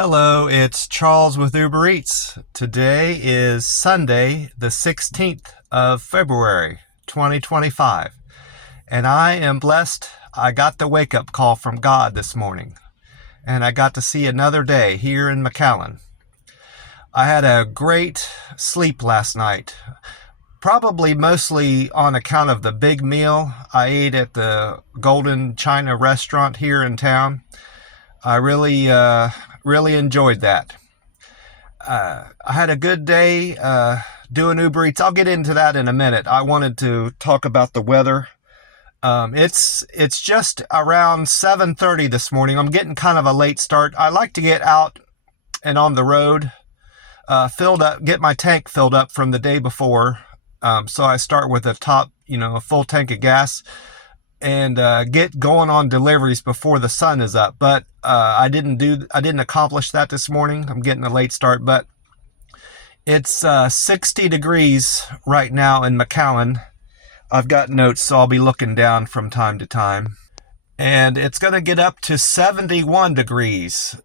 Hello, it's Charles with Uber Eats. Today is Sunday, the 16th of February, 2025, and I am blessed. I got the wake-up call from God this morning, and I got to see another day here in McAllen. I had a great sleep last night, probably mostly on account of the big meal I ate at the Golden China restaurant here in town. I really enjoyed that. I had a good day doing Uber Eats. I'll get into that in a minute. I wanted to talk about the weather. It's just around 7:30 this morning. I'm getting kind of a late start. I like to get out and on the road, filled up, get my tank filled up from the day before. So I start with a full tank of gas and get going on deliveries before the sun is up. But I didn't accomplish that this morning. I'm getting a late start, but it's 60 degrees right now in McAllen. I've got notes, so I'll be looking down from time to time. And it's going to get up to 71 degrees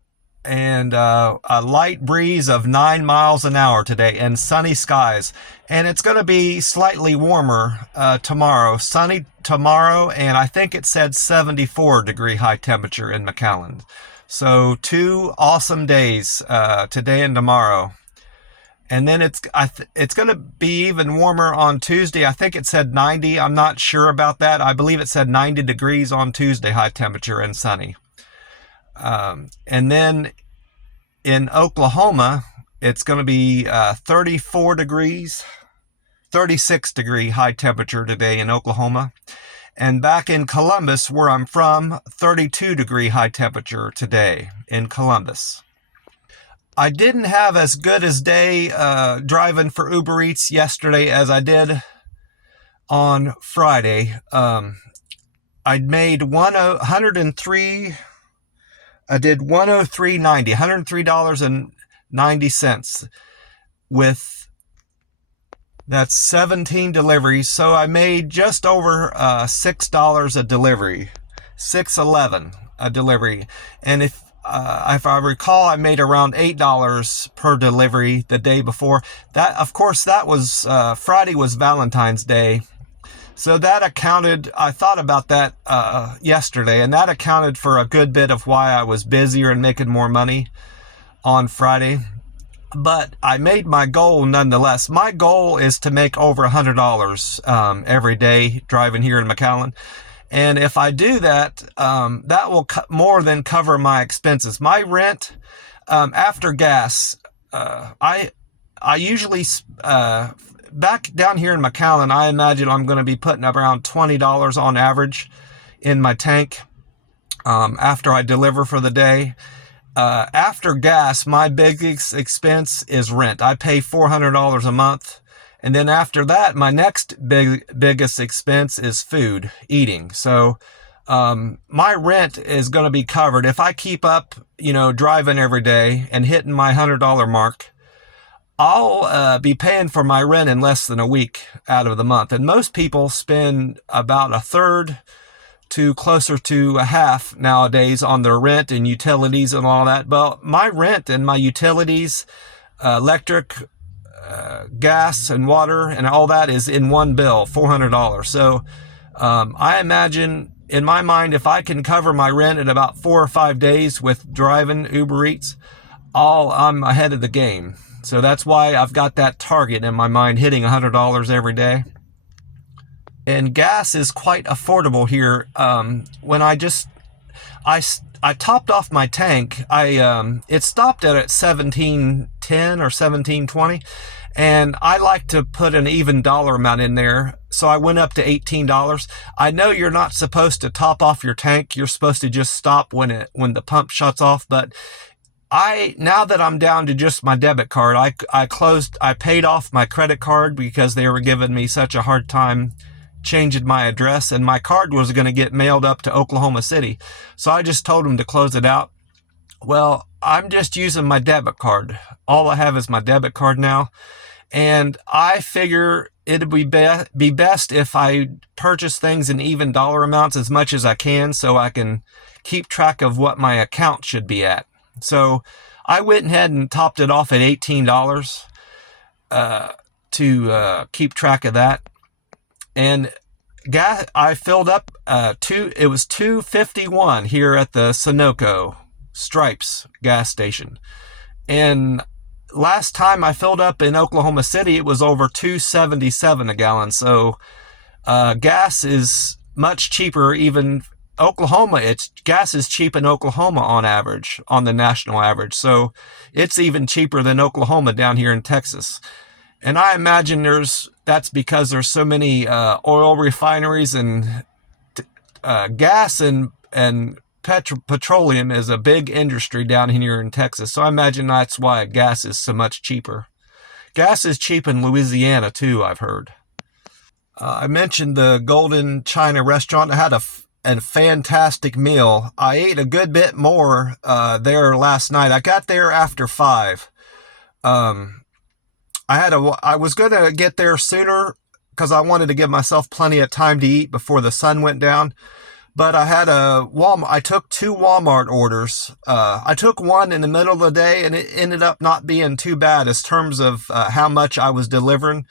and a light breeze of 9 miles an hour today and sunny skies. And it's going to be slightly warmer tomorrow. Sunny tomorrow, and I think it said 74-degree high temperature in McAllen. So 2 awesome days, today and tomorrow. And then it's going to be even warmer on Tuesday. I think it said 90. I'm not sure about that. I believe it said 90 degrees on Tuesday, high temperature and sunny. And then in Oklahoma, it's going to be 34 degrees, 36-degree high temperature today in Oklahoma. And back in Columbus, where I'm from, 32-degree high temperature today in Columbus. I didn't have as good a day driving for Uber Eats yesterday as I did on Friday. I'd made 103. I did $103.90, $103.90 with that's 17 deliveries. So I made just over $6 a delivery, $6.11 a delivery. And if I recall, I made around $8 per delivery the day before. That, of course, that was Friday was Valentine's Day. So that accounted, I thought about that yesterday, and that accounted for a good bit of why I was busier and making more money on Friday. But I made my goal nonetheless. My goal is to make over $100 every day driving here in McAllen. And if I do that, that will more than cover my expenses. My rent, after gas, I usually... back down here in McAllen, I imagine I'm going to be putting up around $20 on average in my tank after I deliver for the day. After gas, my biggest expense is rent. I pay $400 a month. And then after that, my next biggest expense is food, eating. So my rent is going to be covered. If I keep up, driving every day and hitting my $100 mark, I'll be paying for my rent in less than a week out of the month. And most people spend about a third to closer to a half nowadays on their rent and utilities and all that. But my rent and my utilities, electric, gas and water and all that is in one bill, $400. So I imagine in my mind, if I can cover my rent in about 4 or 5 days with driving Uber Eats, I'm ahead of the game. So that's why I've got that target in my mind, hitting $100 every day. And gas is quite affordable here. When I topped off my tank, it stopped at 17.10 or 17.20, and I like to put an even dollar amount in there. So I went up to $18. I know you're not supposed to top off your tank. You're supposed to just stop when the pump shuts off, but now that I'm down to just my debit card, I paid off my credit card because they were giving me such a hard time changing my address, and my card was going to get mailed up to Oklahoma City. So I just told them to close it out. Well, I'm just using my debit card. All I have is my debit card now. And I figure it'd be best if I purchase things in even dollar amounts as much as I can so I can keep track of what my account should be at. So I went ahead and topped it off at $18 to keep track of that. And gas, I filled up it was $2.51 here at the Sunoco Stripes gas station. And last time I filled up in Oklahoma City, it was over $2.77 a gallon. So gas is much cheaper. Even Oklahoma, gas is cheap in Oklahoma on average, on the national average. So it's even cheaper than Oklahoma down here in Texas. And I imagine that's because there's so many oil refineries, and gas and petroleum is a big industry down here in Texas. So I imagine that's why gas is so much cheaper. Gas is cheap in Louisiana too, I've heard. I mentioned the Golden China restaurant. I had a fantastic meal. I ate a good bit more there last night. I got there after 5. I was going to get there sooner because I wanted to give myself plenty of time to eat before the sun went down. But I took 2 Walmart orders. I took one in the middle of the day, and it ended up not being too bad as terms of how much I was delivering.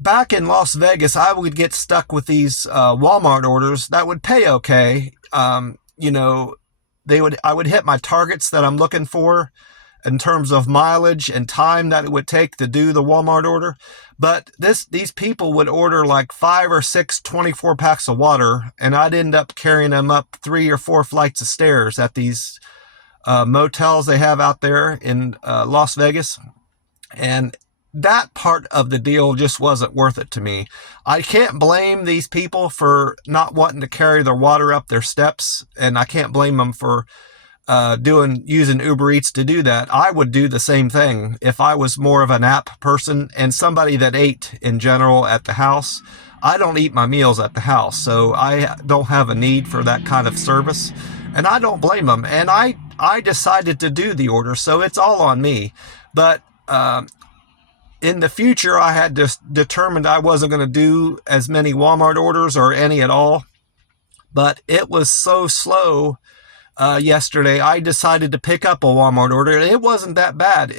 Back in Las Vegas, I would get stuck with these Walmart orders that would pay okay. I would hit my targets that I'm looking for in terms of mileage and time that it would take to do the Walmart order. But these people would order like 5 or 6 24 packs of water, and I'd end up carrying them up 3 or 4 flights of stairs at these motels they have out there in Las Vegas. And that part of the deal just wasn't worth it to me. I can't blame these people for not wanting to carry their water up their steps, and I can't blame them for using Uber Eats to do that. I would do the same thing if I was more of an app person and somebody that ate in general at the house. I don't eat my meals at the house, so I don't have a need for that kind of service, and I don't blame them. And I decided to do the order, so it's all on me. But in the future, I had just determined I wasn't going to do as many Walmart orders or any at all. But it was so slow yesterday, I decided to pick up a Walmart order. It wasn't that bad.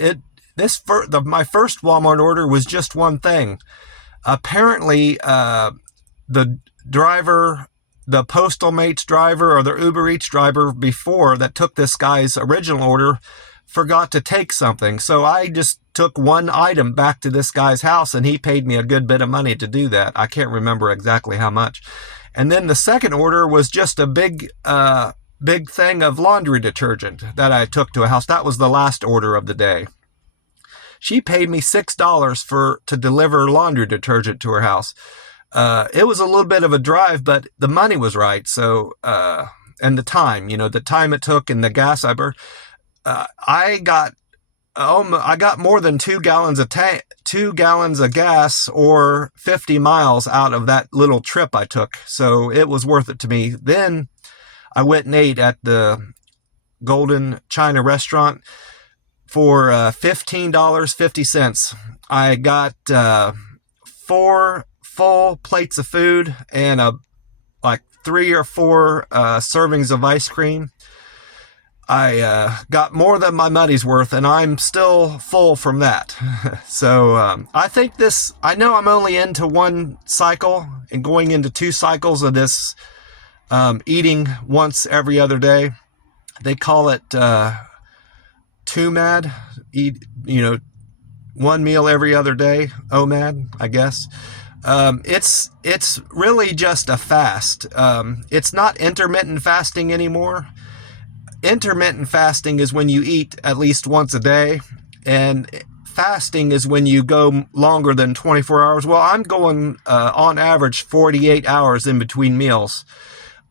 My first Walmart order was just one thing. Apparently, the driver, the Postal Mates driver or the Uber Eats driver before that took this guy's original order forgot to take something. So I just took one item back to this guy's house, and he paid me a good bit of money to do that. I can't remember exactly how much. And then the second order was just a big thing of laundry detergent that I took to a house. That was the last order of the day. She paid me $6 to deliver laundry detergent to her house. It was a little bit of a drive, but the money was right. So, and the time, the time it took and the gas I burned. I got more than 2 gallons of gas or 50 miles out of that little trip I took. So it was worth it to me. Then I went and ate at the Golden China restaurant for $15.50. I got 4 full plates of food and like 3 or 4 servings of ice cream. I got more than my money's worth, and I'm still full from that. So I know I'm only into one cycle and going into 2 cycles of this eating once every other day. They call it TUMAD, eat, one meal every other day, OMAD, I guess. It's really just a fast. It's not intermittent fasting anymore. Intermittent fasting is when you eat at least once a day, and fasting is when you go longer than 24 hours. Well, I'm going on average 48 hours in between meals.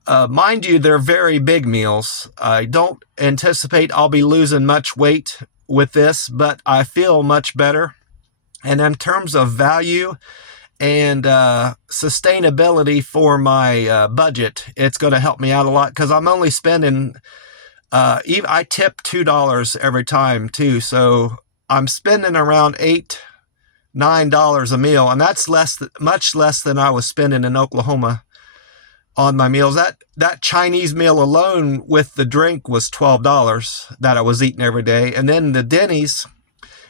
Mind you, they're very big meals. I don't anticipate I'll be losing much weight with this, but I feel much better. And in terms of value and sustainability for my budget, it's going to help me out a lot because I'm only spending... I tip $2 every time too, so I'm spending around $8-9 a meal, and that's much less than I was spending in Oklahoma on my meals. That Chinese meal alone with the drink was $12 that I was eating every day. And then the Denny's,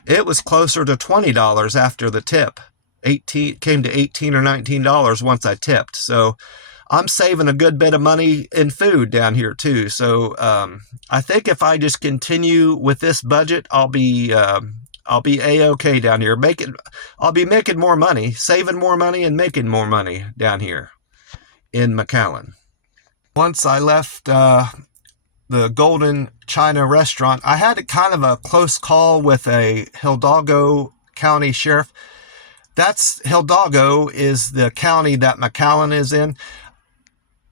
it was closer to $20 after the tip. Came to $18 or $19 once I tipped. So I'm saving a good bit of money in food down here too. So I think if I just continue with this budget, I'll be a-okay down here. I'll be making more money, saving more money, and making more money down here in McAllen. Once I left the Golden China restaurant, I had kind of a close call with a Hidalgo County sheriff. Hildago is the county that McAllen is in.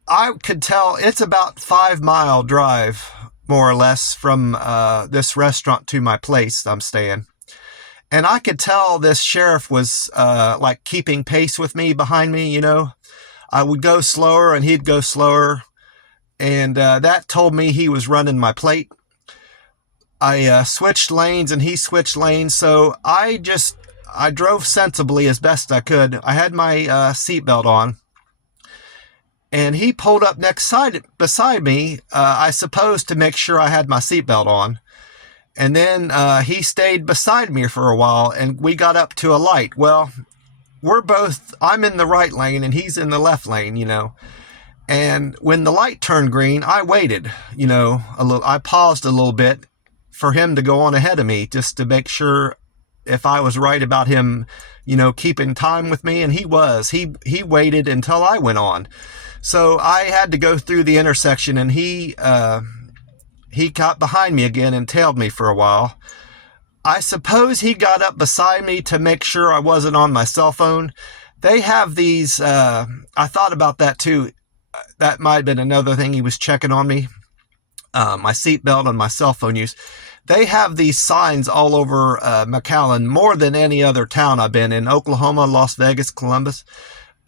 I could tell it's about 5-mile drive, more or less, from this restaurant to my place I'm staying. And I could tell this sheriff was like keeping pace with me behind me, you know. I would go slower and he'd go slower. And that told me he was running my plate. I switched lanes and he switched lanes. So I drove sensibly as best I could. I had my seatbelt on. And he pulled up beside me, I suppose to make sure I had my seatbelt on. And then he stayed beside me for a while, and we got up to a light. Well, I'm in the right lane, and he's in the left lane, you know. And when the light turned green, I waited, you know, I paused a little bit for him to go on ahead of me, just to make sure if I was right about him, you know, keeping time with me. And he was. He waited until I went on. So I had to go through the intersection, and he got behind me again and tailed me for a while. I suppose he got up beside me to make sure I wasn't on my cell phone. They have these, I thought about that too. That might have been another thing he was checking on me. My seatbelt and my cell phone use. They have these signs all over McAllen, more than any other town I've been in. Oklahoma, Las Vegas, Columbus.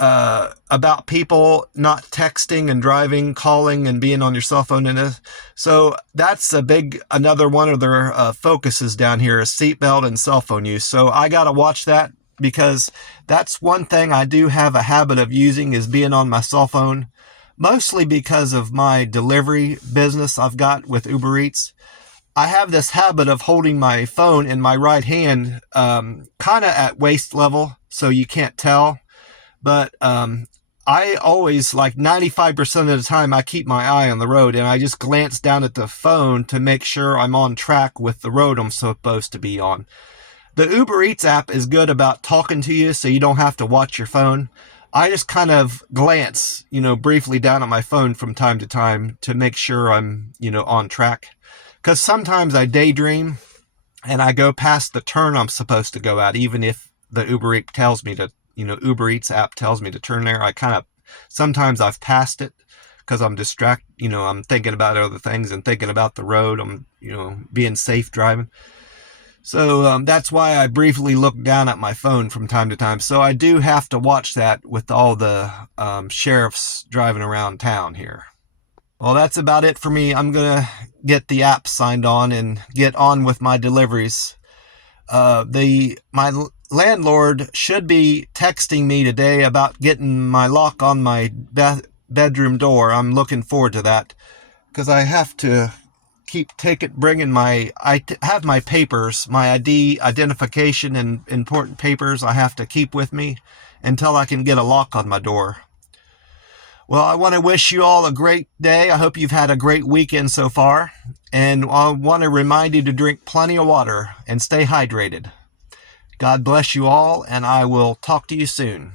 About people not texting and driving, calling, and being on your cell phone. So that's another one of their focuses down here is seatbelt and cell phone use. So I got to watch that, because that's one thing I do have a habit of using, is being on my cell phone, mostly because of my delivery business I've got with Uber Eats. I have this habit of holding my phone in my right hand, kind of at waist level, so you can't tell. But I always, like 95% of the time, I keep my eye on the road, and I just glance down at the phone to make sure I'm on track with the road I'm supposed to be on. The Uber Eats app is good about talking to you, so you don't have to watch your phone. I just kind of glance, you know, briefly down at my phone from time to time to make sure I'm, you know, on track. Because sometimes I daydream and I go past the turn I'm supposed to go at, even if the Uber Eats tells me to, you know, Uber Eats app tells me to turn there. Sometimes I've passed it because I'm distracted, you know, I'm thinking about other things and thinking about the road. I'm, you know, being safe driving. So that's why I briefly look down at my phone from time to time. So I do have to watch that with all the sheriffs driving around town here. Well, that's about it for me. I'm going to get the app signed on and get on with my deliveries. My landlord should be texting me today about getting my lock on my bedroom door. I'm looking forward to that, because I have to I have my papers, my ID, identification, and important papers I have to keep with me until I can get a lock on my door. Well, I want to wish you all a great day. I hope you've had a great weekend so far. And I want to remind you to drink plenty of water and stay hydrated. God bless you all, and I will talk to you soon.